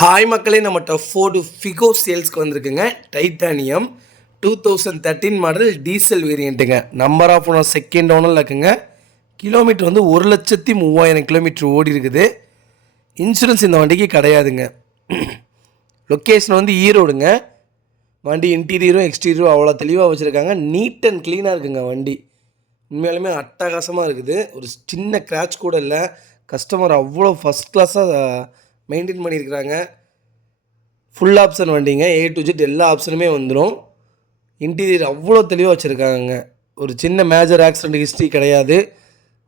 Hi மக்களே, நம்மகிட்ட Ford Figo சேல்ஸ்க்கு வந்திருக்குங்க. டைட்டானியம் 2013 மாடல் டீசல் வேரியண்ட்டுங்க. நம்பர் ஆஃப் ஓனர் செகண்ட் ஓனரில் இருக்குங்க. கிலோமீட்டர் வந்து 1,30,000 கிலோமீட்டர் ஓடி இருக்குது. இன்சூரன்ஸ் இந்த வண்டிக்கு கிடையாதுங்க. லொக்கேஷன் வந்து ஈரோடுங்க. வண்டி இன்டீரியரும் எக்ஸ்டீரியரும் அவ்வளோ தெளிவாக வச்சுருக்காங்க. நீட் அண்ட் க்ளீனாக இருக்குங்க வண்டி. உண்மையாலுமே அட்டகாசமாக இருக்குது. ஒரு சின்ன கிராச் கூட இல்லை. கஸ்டமர் அவ்வளோ ஃபஸ்ட் கிளாஸாக மெயின்டைன் பண்ணியிருக்கிறாங்க. ஃபுல் ஆப்ஷன் வண்டிங்க. A to Z எல்லா ஆப்ஷனுமே வந்துடும். இன்டீரியர் அவ்வளோ தெளிவாக வச்சுருக்காங்க. ஒரு சின்ன மேஜர் ஆக்சிடென்ட் ஹிஸ்ட்ரி கிடையாது.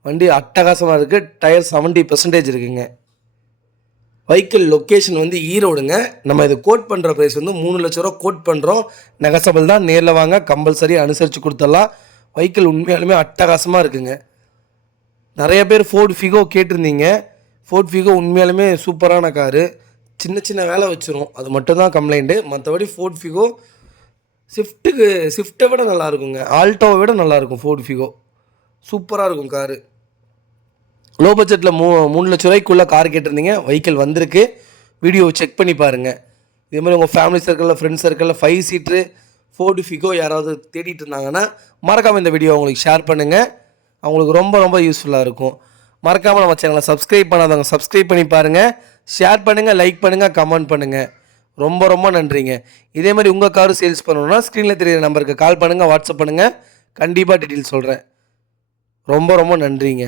வண்டி அட்டகாசமாக இருக்குது. டயர் 70% இருக்குங்க. வெஹிக்கிள் லொக்கேஷன் வந்து ஈரோடுங்க. நம்ம இது கோட் பண்ணுற ப்ரைஸ் வந்து 3 லட்ச ரூபா கோட் பண்ணுறோம். நெகசபிள் தான். நேரில் வாங்க, கம்பல்சரி அனுசரித்து கொடுத்துடலாம். வெஹிக்கிள் உண்மையாலுமே அட்டகாசமாக இருக்குங்க. நிறைய பேர் ஃபோர்டு ஃபிகோ கேட்டிருந்தீங்க. ஃபோர்ட் ஃபிகோ உண்மையாலுமே சூப்பரான காரு. சின்ன சின்ன வேலை வச்சிரும், அது மட்டும்தான் கம்ப்ளைண்ட்டு. மற்றபடி ஃபோர்ட் ஃபிகோ ஸ்விஃப்ட்டை விட நல்லாயிருக்குங்க. ஆல்டோவை விட நல்லாயிருக்கும். ஃபோர்ட் ஃபிகோ சூப்பராக இருக்கும் காரு. லோ பட்ஜெட்டில் 3 லட்ச ரூபாய்க்குள்ளே கார் கேட்டிருந்தீங்க. வெஹிக்கிள் வந்திருக்கு. வீடியோவை செக் பண்ணி பாருங்கள். இதே மாதிரி உங்கள் ஃபேமிலி சர்க்கிளில், ஃப்ரெண்ட்ஸ் சர்க்கிளில் 5 சீட்ரு ஃபோர்டு ஃபிகோ யாராவது தேடிட்டு இருந்தாங்கன்னா மறக்காமல் இந்த வீடியோ அவங்களுக்கு ஷேர் பண்ணுங்கள். அவங்களுக்கு ரொம்ப ரொம்ப யூஸ்ஃபுல்லாக இருக்கும். மறக்காமல் நம்ம சேனலை சப்ஸ்கிரைப் பண்ணாதவங்க சப்ஸ்கிரைப் பண்ணி பாருங்கள். ஷேர் பண்ணுங்கள், லைக் பண்ணுங்கள், கமெண்ட் பண்ணுங்கள். ரொம்ப ரொம்ப நன்றிங்க. இதே மாதிரி உங்கள் காரு சேல்ஸ் பண்ணணுன்னா ஸ்க்ரீனில் தெரியுற நம்பருக்கு கால் பண்ணுங்கள், வாட்ஸ்அப் பண்ணுங்கள். கண்டிப்பாக டீட்டெயில்ஸ் சொல்கிறேன். ரொம்ப ரொம்ப நன்றிங்க.